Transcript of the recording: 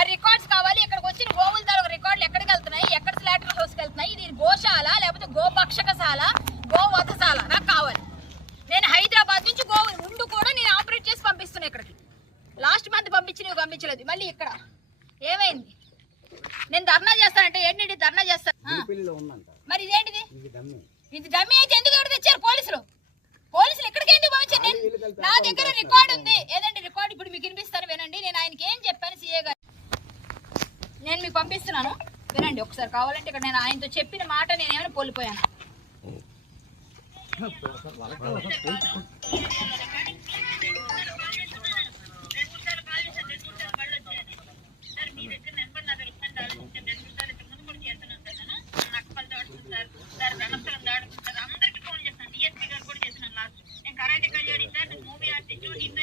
ఆ రికార్డ్స్ కావాలి ఇక్కడికి వచ్చిన గోవుల తాలూకు రికార్డులు ఎక్కడికి వెళ్తున్నాయి ఎక్కడ స్లాటర్ హౌస్కి వెళ్తున్నాయి ఇది గోశాల లేకపోతే గోపక్షకశాల గోవధశాల నాకు కావాలి. నేను హైదరాబాద్ నుంచి గోవు ఉండు కూడా నేను ఆపరేట్ చేసి పంపిస్తున్నా ఇక్కడికి. లాస్ట్ మంత్ పంపించి నువ్వు పంపించలేదు. మళ్ళీ ఇక్కడ. ఏమైంది? నేను ధర్నా చేస్తానంటే ఏంటి ధర్నా చేస్తాను మరి ఇదేంటిది? ఇది డమ్మీ అయితే ఎందుకు నేను మీకు పంపిస్తున్నాను. వినండి ఒకసారి కావాలంటే ఇక్కడ నేను ఆయనతో చెప్పిన మాట నేను ఏమైనా కోల్పోయాను? అందరికి ఫోన్ చేస్తాను డిఎస్పీ గారు కూడా చేస్తున్నాను లాస్ట్ నేను Karate Kalyani sir movie artist Hindu